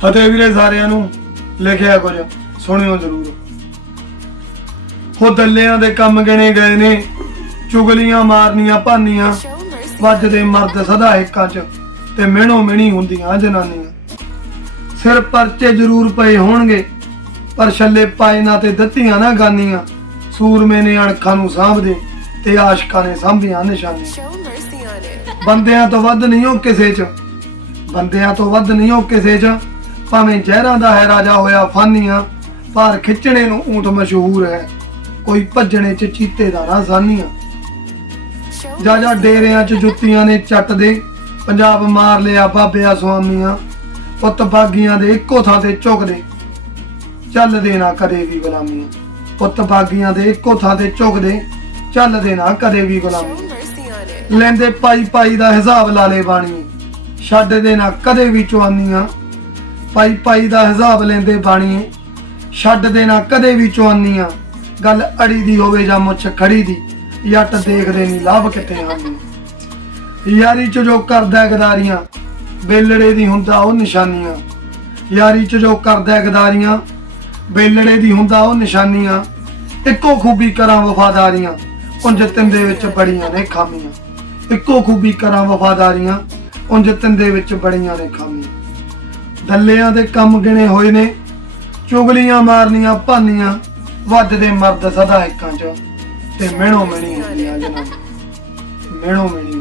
ਫਤਿਹ ਵੀਰੇ ਸਾਰਿਆਂ ਨੂੰ ਲਿਖਿਆ ਕੁਝ, ਸੁਣਿਓ ਜ਼ਰੂਰ। ਹੋ ਦੱਲਿਆਂ ਦੇ ਕੰਮ ਗਿਣੇ ਗਏ ਨੇ, ਚੁਗਲੀਆਂ ਮਾਰਨੀਆਂ ਭਾਨੀਆਂ, ਵੱਜਦੇ ਮਰਦ ਸਦਾ ਹਿੱਕਾਂ 'ਚ, ਤੇ ਮਿਹਣੋ ਮਿਹਣੀ ਹੁੰਦੀਆਂ ਜਨਾਨੀਆਂ। ਸਿਰ ਪਰਚੇ ਜ਼ਰੂਰ ਪਏ ਹੋਣਗੇ, ਪਰ ਛੱਲੇ ਪਾਏ ਨਾ ਤੇ ਦਿੱਤੀਆਂ ਨਾ ਗਾਨੀਆਂ। ਸੂਰਮੇ ਨੇ ਅਣਖਾਂ ਨੂੰ ਸਾਂਭਦੇ ਤੇ ਆਸ਼ਕਾਂ ਨੇ ਸਾਂਭੀਆਂ ਨਿਸ਼ਾਨੀਆਂ। ਬੰਦਿਆਂ ਤੋਂ ਵੱਧ ਨਹੀਂ ਉਹ ਕਿਸੇ 'ਚ, ਬੰਦਿਆਂ ਤੋਂ ਵੱਧ ਨਹੀਂ ਉਹ ਕਿਸੇ 'ਚ। ਭਾਵੇਂ ਜ਼ਹਿਰਾਂ ਦਾ ਹੈ ਰਾਜਾ ਹੋਇਆ, ਫਾਨੀਆਂ ਭਾਰ ਖਿੱਚਣੇ ਨੂੰ ਊਂਠ ਮਸ਼ਹੂਰ ਹੈ। ਕੋਈ ਭੱਜਣੇ 'ਚ ਚੀਤੇ ਦਾ ਨਾ ਸਾਨੀਆਂ ਜਾ ਜਾ ਡੇਰਿਆਂ 'ਚ ਜੁੱਤੀਆਂ ਨੇ ਚੱਟ ਦੇ, ਪੰਜਾਬ ਮਾਰ ਲਿਆ ਬਾਬਿਆ ਸੁਆਮੀਆਂ। ਪੁੱਤ ਬਾਗੀਆਂ ਦੇ ਇੱਕੋ ਥਾਂ ਤੇ ਝੁਕਦੇ ਚੱਲਦੇ ਨਾ ਕਦੇ ਵੀ ਗੁਲਾਮੀਆਂ। ਪੁੱਤ ਬਾਗੀਆਂ ਦੇ ਇੱਕੋ ਥਾਂ ਤੇ ਝੁਕਦੇ ਚੱਲਦੇ ਨਾ ਕਦੇ ਵੀ ਗੁਲਾਮੀ ਲੈਂਦੇ ਪਾਈ ਪਾਈ ਦਾ ਹਿਸਾਬ ਲਾ ਲੈ ਬਾਣੀ ਛੱਡ ਦੇ ਨਾ ਕਦੇ ਵੀ ਚੁਆਨੀਆਂ ਪਾਈ ਪਾਈ ਦਾ ਹਿਸਾਬ ਲੈਂਦੇ ਬਾਣੀ ਛੱਡ ਦੇਣਾ ਕਦੇ ਵੀ ਚੁਆਨੀਆਂ। ਗੱਲ ਅੜੀ ਦੀ ਹੋਵੇ ਜਾਂ ਮੁੱਛ ਖੜੀ ਦੀ ਜੱਟ ਦੇਖਦੇ ਨਹੀਂ ਲਾਭ ਕਿਤੇ ਹਨ। ਯਾਰੀ ਚ ਜੋ ਕਰਦਾ ਗਦਾਰੀਆਂ, ਬੇਲੜੇ ਦੀ ਹੁੰਦਾ ਉਹ ਨਿਸ਼ਾਨੀਆਂ। ਯਾਰੀ ਚ ਜੋ ਕਰਦਾ ਗਦਾਰੀਆਂ, ਬੇਲੜੇ ਦੀ ਹੁੰਦਾ ਉਹ ਨਿਸ਼ਾਨੀਆਂ। ਇੱਕੋ ਖੂਬੀ ਕਰਾਂ ਵਫਾਦਾਰੀਆਂ ਉਂਝ ਤਿੰਦੇ ਵਿੱਚ ਬੜੀਆਂ ਨੇ ਖਾਮੀਆਂ। ਇੱਕੋ ਖੂਬੀ ਕਰਾਂ ਵਫਾਦਾਰੀਆਂ ਉਂਝ ਤਿੰਦੇ ਵਿੱਚ ਬੜੀਆਂ ਨੇ ਖਾਮੀਆਂ। ਦੱਲਿਆਂ ਦੇ ਕੰਮ ਗਿਣੇ ਹੋਏ ਨੇ। ਚੁਗਲੀਆਂ ਮਾਰਨੀਆਂ, ਭਾਨੀਆਂ ਵੱਜਦੇ ਮਰਦ ਸਦਾ ਇੱਕਾਂ ਚ। ਤੇ ਮਿਹਣੋ ਮਿਹਣੀ ਹੁੰਦੀਆਂ ਜਨਾਬ। ਮਿਹਣੋ ਮਿਹਣੀ।